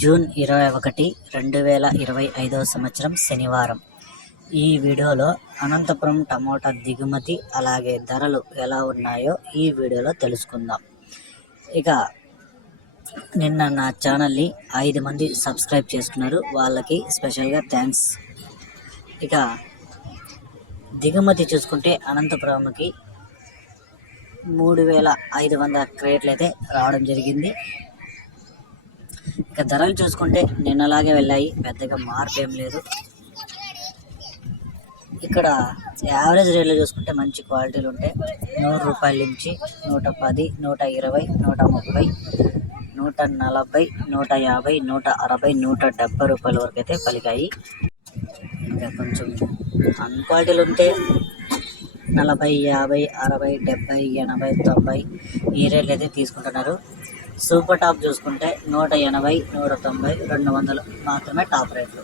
June ఇరవై ఒకటి రెండు వేల ఇరవై ఐదవ సంవత్సరం శనివారం. ఈ వీడియోలో అనంతపురం టమోటా దిగుమతి అలాగే ధరలు ఎలా ఉన్నాయో ఈ వీడియోలో తెలుసుకుందాం. ఇక నిన్న నా ఛానల్ని ఐదు మంది సబ్స్క్రైబ్ చేసుకున్నారు. వాళ్ళకి స్పెషల్గా థ్యాంక్స్. ఇక దిగుమతి చూసుకుంటే అనంతపురంకి మూడు వేల ఐదు వందల క్రేట్లు అయితే రావడం జరిగింది. ఇక ధరలు చూసుకుంటే నిన్నలాగే వెళ్ళాయి. పెద్దగా మార్పు ఏం లేదు. ఇక్కడ యావరేజ్ రేట్లు చూసుకుంటే మంచి క్వాలిటీలు ఉంటాయి నూరు రూపాయల నుంచి నూట పది నూట ఇరవై నూట ముప్పై నూట నలభై నూట యాభై నూట అరవై నూట డెబ్బై రూపాయల వరకు అయితే పలికాయి. ఇంకా కొంచెం అన్ క్వాలిటీలు ఉంటే నలభై యాభై అరవై డెబ్బై ఎనభై తొంభై ఈ రేట్లు అయితే తీసుకుంటున్నారు. సూపర్ టాప్ చూసుకుంటే నూట ఎనభై నూట తొంభై రెండు వందలు మాత్రమే టాప్ రేట్లు.